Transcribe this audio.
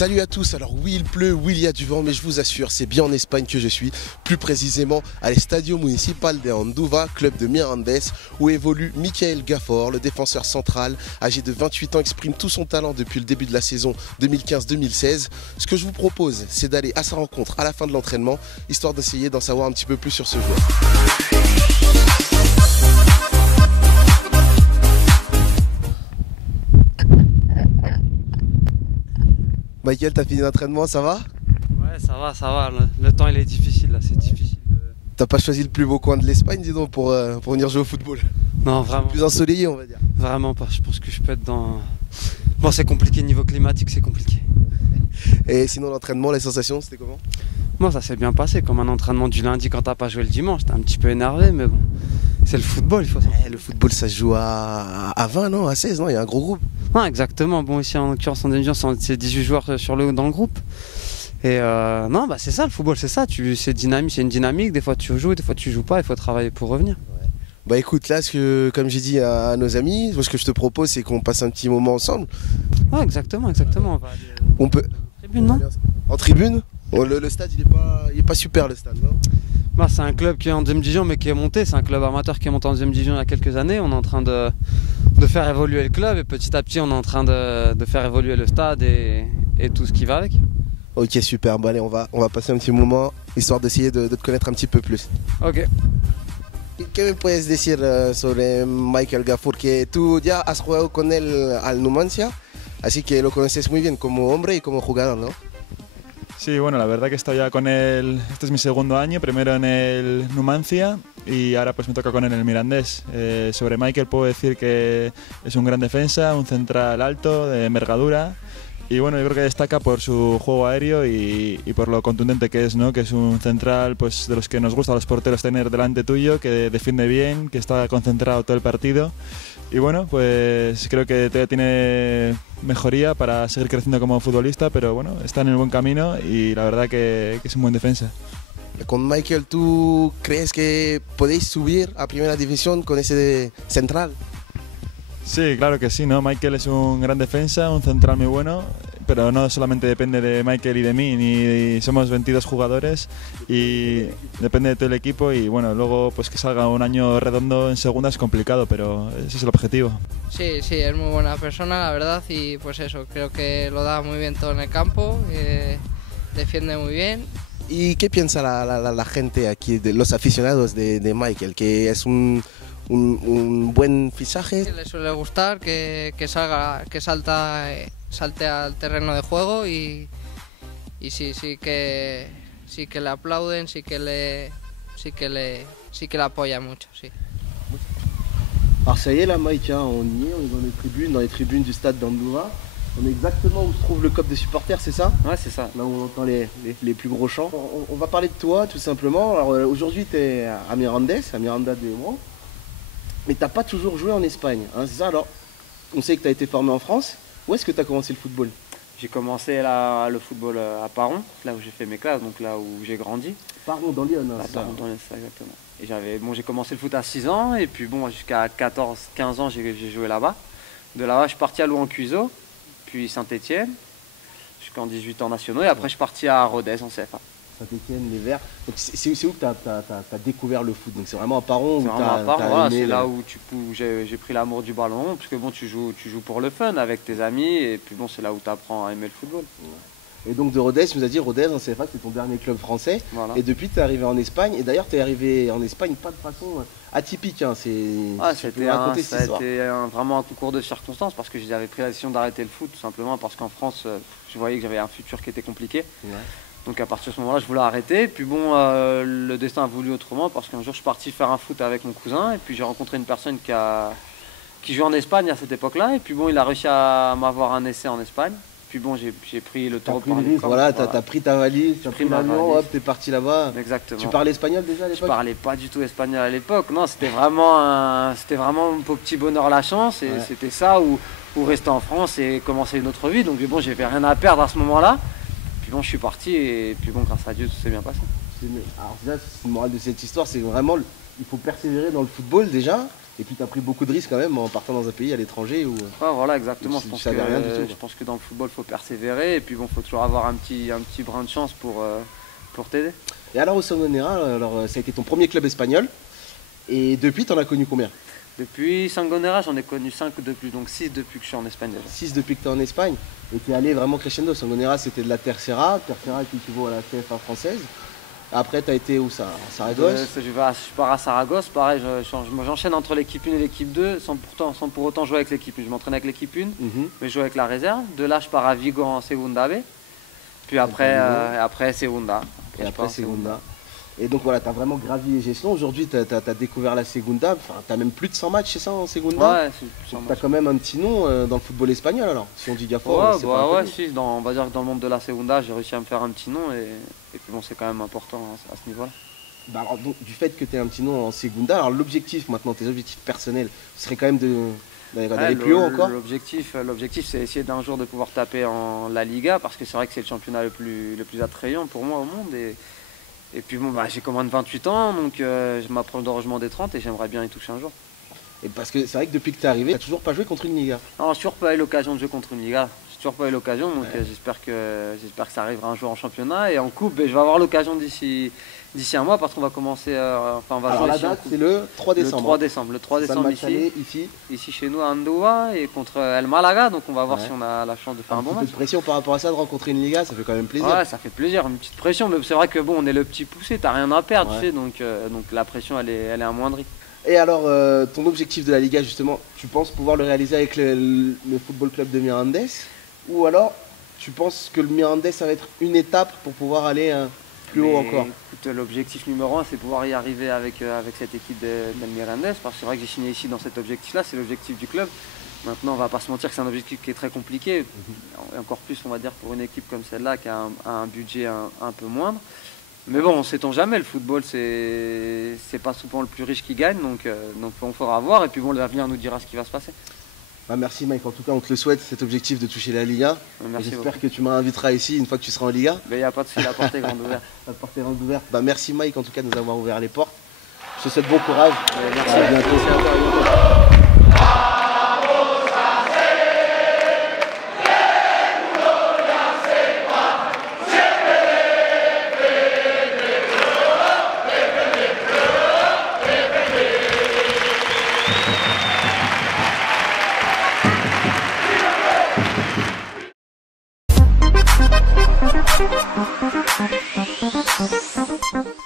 Salut à tous, alors oui il pleut, oui il y a du vent, mais je vous assure c'est bien en Espagne que je suis, plus précisément à l'Estadio Municipal de Anduva, club de Mirandes, où évolue Michael Gafor, le défenseur central, âgé de 28 ans, exprime tout son talent depuis le début de la saison 2015-2016. Ce que je vous propose, c'est d'aller à sa rencontre à la fin de l'entraînement, histoire d'essayer d'en savoir un petit peu plus sur ce joueur. Michael, t'as fini l'entraînement, ça va? Ouais, ça va. Le temps il est difficile là, c'est difficile. T'as pas choisi le plus beau coin de l'Espagne, dis donc, pour venir jouer au football? Non, vraiment. Plus ensoleillé, on va dire. Vraiment pas. Je pense que je peux être dans. Bon, c'est compliqué, niveau climatique, c'est compliqué. Et sinon, l'entraînement, les sensations, c'était comment? Moi, ça s'est bien passé, comme un entraînement du lundi quand t'as pas joué le dimanche. T'es un petit peu énervé, mais bon. C'est le football, il faut ça. Le football, ça se joue à 20, non? À 16, non? Il y a un gros groupe. Non, exactement. Bon, ici en l'occurrence, en demi-temps, c'est 18 joueurs dans le groupe. Et non, bah c'est ça le football, c'est ça. C'est dynamique, c'est une dynamique. Des fois tu joues, des fois tu joues pas. Il faut travailler pour revenir. Bah écoute, là, comme j'ai dit à nos amis, ce que je te propose, c'est qu'on passe un petit moment ensemble. Ouais, exactement. On va aller On peut. en tribune, non? En tribune? Oh, le stade, il est pas super, le stade, non? Bah, c'est un club qui est en deuxième division, mais qui est monté. C'est un club amateur qui est monté en deuxième division il y a quelques années. On est en train de faire évoluer le club et petit à petit, on est en train de faire évoluer le stade et tout ce qui va avec. Ok, super. Bon, allez, on va passer un petit moment, histoire d'essayer de te connaître un petit peu plus. Ok. ¿Qué me puedes decir sobre Michael Gafor? Que tú ya has jugado con él al Numancia, así que lo conoces muy bien como hombre y como jugador, ¿no? Sí, bueno, la verdad que he estado ya con él, este es mi segundo año, primero en el Numancia y ahora pues me toca con él en el Mirandés. Sobre Michael puedo decir que es un gran defensa, un central alto, de envergadura. Y bueno, yo creo que destaca por su juego aéreo y por lo contundente que es, ¿no? Que es un central pues, de los que nos gusta a los porteros tener delante tuyo, que defiende bien, que está concentrado todo el partido. Y bueno, pues creo que todavía tiene mejoría para seguir creciendo como futbolista, pero bueno, está en el buen camino y la verdad que es un buen defensa. Con Michael, ¿tú crees que podéis subir a primera división con ese central? Sí, claro que sí, ¿no? Michael es un gran defensa, un central muy bueno, pero no solamente depende de Michael y de mí, ni somos 22 jugadores y depende de todo el equipo y bueno, luego pues que salga un año redondo en segunda es complicado, pero ese es el objetivo. Sí, es muy buena persona, la verdad, y pues eso, creo que lo da muy bien todo en el campo, defiende muy bien. ¿Y qué piensa la gente aquí, de los aficionados de Michael? Que es un buen fichaje. Le suele gustar que salte al terreno de juego y sí que le aplauden, sí que le apoyan mucho, sí. Alors ça y est là Mike, hein, on y est, on est dans les tribunes du stade d'Anduva. On est exactement où se trouve le COP des supporters, c'est ça? Ouais, c'est ça. Là où on entend les plus gros chants. On va parler de toi tout simplement. Alors aujourd'hui tu es à Miranda de Ebro. Mais t'as pas toujours joué en Espagne, hein, c'est ça? Alors, on sait que tu as été formé en France. Où est-ce que tu as commencé le football? J'ai commencé le football à Paron, là où j'ai fait mes classes, donc là où j'ai grandi. Paron dans Lyon, hein, Paron dans Lyon, c'est ça, exactement. Et j'ai commencé le foot à 6 ans, et puis bon, jusqu'à 14-15 ans, j'ai joué là-bas. De là-bas, je suis parti à Louan-Cuiseaux, puis Saint-Étienne, jusqu'en 18 ans nationaux, et après je suis parti à Rodez en CFA. Saint-Étienne, les Verts. Donc c'est où que tu as découvert le foot? Donc c'est vraiment à Paron? Voilà, c'est là où j'ai pris l'amour du ballon, parce que bon, tu joues pour le fun avec tes amis, et puis bon, c'est là où tu apprends à aimer le football. Et donc de Rodez, tu nous as dit Rodez en CFA, c'est ton dernier club français. Voilà. Et depuis, tu es arrivé en Espagne. Et d'ailleurs, tu es arrivé en Espagne pas de façon atypique. Hein. C'était vraiment un concours de circonstances, parce que j'avais pris la décision d'arrêter le foot, tout simplement parce qu'en France, je voyais que j'avais un futur qui était compliqué. Ouais. Donc à partir de ce moment-là, je voulais arrêter. Puis bon, le destin a voulu autrement, parce qu'un jour, je suis parti faire un foot avec mon cousin. Et puis j'ai rencontré une personne qui jouait en Espagne à cette époque-là. Et puis bon, il a réussi à m'avoir un essai en Espagne. Puis bon, j'ai pris le taureau par les cornes. Voilà, t'as pris ta valise, tu as pris l'avion, hop, t'es parti là-bas. Exactement. Tu parlais espagnol déjà à l'époque? Je parlais pas du tout espagnol à l'époque. Non, c'était vraiment pour petit bonheur la chance. Et c'était ça, ou rester en France et commencer une autre vie. Donc bon, j'avais rien à perdre à ce moment-là. Puis bon, je suis parti et puis bon, grâce à Dieu, tout s'est bien passé. Alors déjà, le moral de cette histoire, c'est vraiment, il faut persévérer dans le football déjà. Et puis tu as pris beaucoup de risques quand même en partant dans un pays à l'étranger où... Ouais, voilà, exactement. Je pense que dans le football, il faut persévérer. Et puis bon, il faut toujours avoir un petit brin de chance pour t'aider. Et alors au Sangonera, ça a été ton premier club espagnol. Et depuis, tu en as connu combien? Depuis Sangonera, j'en ai connu 5 depuis, donc 6 depuis que je suis en Espagne déjà. 6 depuis que tu es en Espagne. Et tu es allé vraiment crescendo. Sangonera, c'était de la Tercera qui équivaut à la TF1 française. Après, tu as été où ça? À Saragosse? Je pars à Saragosse, pareil, j'enchaîne entre l'équipe 1 et l'équipe 2 sans pour autant jouer avec l'équipe 1. Je m'entraîne avec l'équipe 1, mais je joue avec la réserve. De là, je pars à Vigo en Segunda B. Puis après Segunda. Et après Segunda. Et donc voilà, tu as vraiment gravi les échelons. Aujourd'hui, tu as découvert la Segunda. Enfin, tu as même plus de 100 matchs, c'est ça, en Segunda? Ouais, c'est plus de 100 matchs. Tu as quand même un petit nom dans le football espagnol, alors, si on dit Gafford. Ouais, si, on va dire que dans le monde de la Segunda, j'ai réussi à me faire un petit nom. Et puis bon, c'est quand même important à ce niveau-là. Bah alors, donc, du fait que tu aies un petit nom en Segunda, alors l'objectif maintenant, tes objectifs personnels, ce serait quand même d'aller plus haut encore? L'objectif, c'est essayer d'un jour de pouvoir taper en La Liga, parce que c'est vrai que c'est le championnat le plus attrayant pour moi au monde. Et puis bon, j'ai quand même 28 ans, donc je m'approche d'heureusement des 30 et j'aimerais bien y toucher un jour. Et parce que c'est vrai que depuis que tu es arrivé, tu n'as toujours pas joué contre une Liga? Non, j'ai toujours pas eu l'occasion de jouer contre une Liga. J'ai toujours pas eu l'occasion, donc j'espère que ça arrivera un jour en championnat. Et en coupe, je vais avoir l'occasion d'ici un mois, parce qu'on va commencer. On va jouer. Alors la date, c'est le 3 décembre. Le 3 décembre ici chez nous à Andoua et contre El Malaga. Donc on va voir si on a la chance de faire un bon match. Une petite pression par rapport à ça, de rencontrer une Liga, ça fait quand même plaisir. Ouais, ça fait plaisir, une petite pression. Mais c'est vrai que bon, on est le petit poussé, t'as rien à perdre, tu sais, donc la pression elle est amoindrie. Et alors, ton objectif de la Liga, justement, tu penses pouvoir le réaliser avec le Football Club de Mirandes? Ou alors, tu penses que le Mirandes, ça va être une étape pour pouvoir aller plus haut encore? Écoute, l'objectif numéro 1, c'est pouvoir y arriver avec cette équipe del Mirandes, parce que c'est vrai que j'ai signé ici dans cet objectif-là, c'est l'objectif du club. Maintenant, on va pas se mentir que c'est un objectif qui est très compliqué, et encore plus, on va dire, pour une équipe comme celle-là, qui a un budget un peu moindre. Mais bon, on ne sait-on jamais, le football, c'est pas souvent le plus riche qui gagne, donc on faudra voir, et puis bon, l'avenir nous dira ce qui va se passer. Bah merci Mike, en tout cas on te le souhaite, cet objectif de toucher la Liga. J'espère que tu m'inviteras ici une fois que tu seras en Liga. Il n'y a pas de souci, la porte est grande ouverte. La porte est grande ouverte. Bah merci Mike en tout cas de nous avoir ouvert les portes. Je te souhaite bon courage. Merci à bientôt. Thank you.